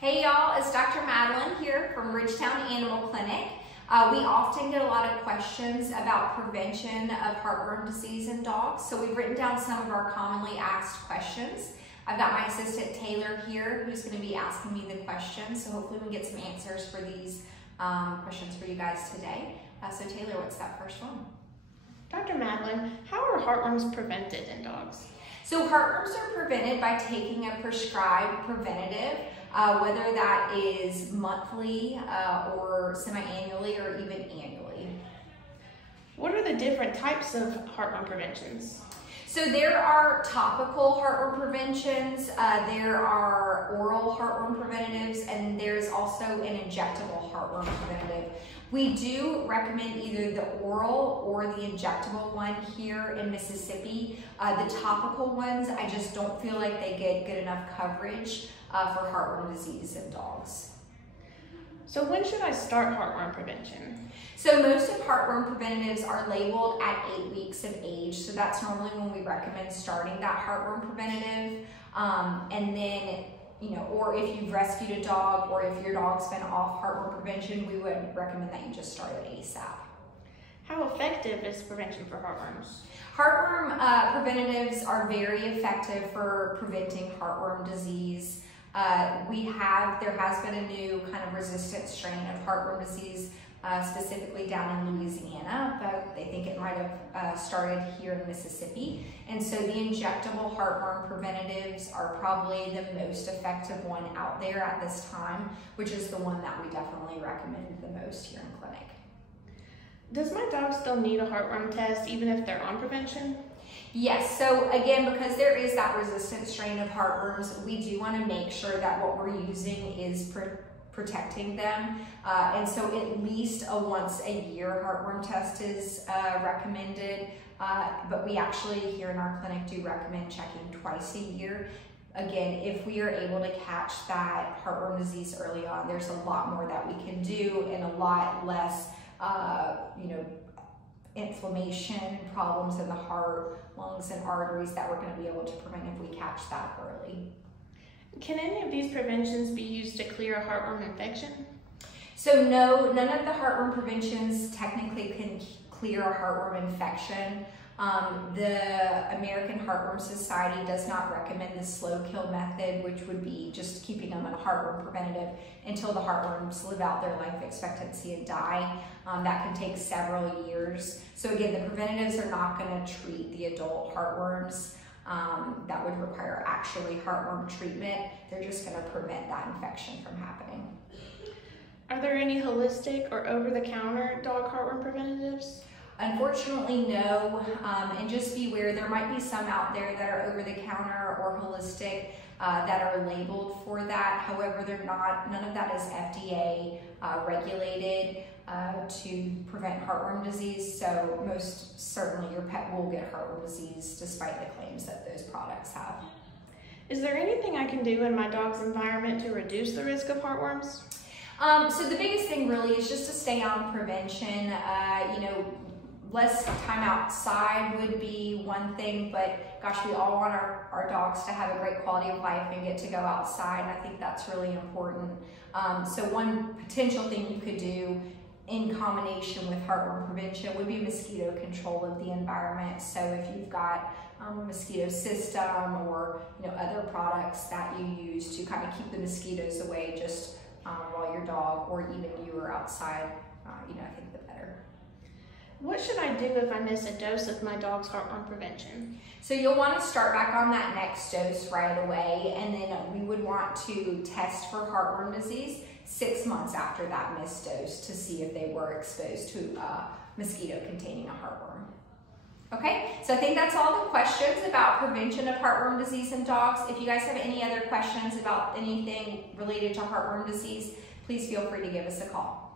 Hey y'all, it's Dr. Madeline here from Ridgetown Animal Clinic. We often get a lot of questions about prevention of heartworm disease in dogs, so we've written down some of our commonly asked questions. I've got my assistant Taylor here who's going to be asking me the questions, so hopefully we can get some answers for these questions for you guys today. So Taylor, what's that first one? Dr. Madeline, how are heartworms prevented in dogs? So heartworms are prevented by taking a prescribed preventative, whether that is monthly or semi-annually or even annually. What are the different types of heartworm preventions? So there are topical heartworm preventions, there are oral heartworm preventatives, and there's also an injectable heartworm preventative. We do recommend either the oral or the injectable one here in Mississippi. The topical ones, I just don't feel like they get good enough coverage for heartworm disease in dogs. So when should I start heartworm prevention? So most of heartworm preventatives are labeled at 8 weeks of age. So that's normally when we recommend starting that heartworm preventative. And then, or if you've rescued a dog or if your dog's been off heartworm prevention, we would recommend that you just start it ASAP. How effective is prevention for heartworms? Heartworm preventatives are very effective for preventing heartworm disease. There has been a new kind of resistant strain of heartworm disease, specifically down in Louisiana, but they think it might have started here in Mississippi. And so the injectable heartworm preventatives are probably the most effective one out there at this time, which is the one that we definitely recommend the most here in clinic. Does my dog still need a heartworm test even if they're on prevention? Yes, so again, because there is that resistant strain of heartworms, we do want to make sure that what we're using is protecting them. And so at least a once a year heartworm test is recommended, but we actually here in our clinic do recommend checking twice a year. Again, if we are able to catch that heartworm disease early on, there's a lot more that we can do and a lot less, inflammation, problems in the heart, lungs, and arteries that we're going to be able to prevent if we catch that early. Can any of these preventions be used to clear a heartworm infection? So no, none of the heartworm preventions technically can clear a heartworm infection. The American Heartworm Society does not recommend the slow kill method, which would be just keeping them on a heartworm preventative until the heartworms live out their life expectancy and die. That can take several years. So again, the preventatives are not going to treat the adult heartworms. That would require actually heartworm treatment. They're just going to prevent that infection from happening. Are there any holistic or over-the-counter dog heartworm preventatives? Unfortunately, no, and just beware, there might be some out there that are over-the-counter or holistic that are labeled for that. However, they're not, none of that is FDA regulated to prevent heartworm disease, so most certainly your pet will get heartworm disease despite the claims that those products have. Is there anything I can do in my dog's environment to reduce the risk of heartworms? So the biggest thing really is just to stay on prevention. Less time outside would be one thing, but gosh, we all want our dogs to have a great quality of life and get to go outside, and I think that's really important. So one potential thing you could do in combination with heartworm prevention would be mosquito control of the environment. So if you've got a mosquito system or other products that you use to kind of keep the mosquitoes away just while your dog or even you are outside, I think the better. What should I do if I miss a dose of my dog's heartworm prevention? So you'll want to start back on that next dose right away, and then we would want to test for heartworm disease 6 months after that missed dose to see if they were exposed to a mosquito containing a heartworm. Okay, so I think that's all the questions about prevention of heartworm disease in dogs. If you guys have any other questions about anything related to heartworm disease, please feel free to give us a call.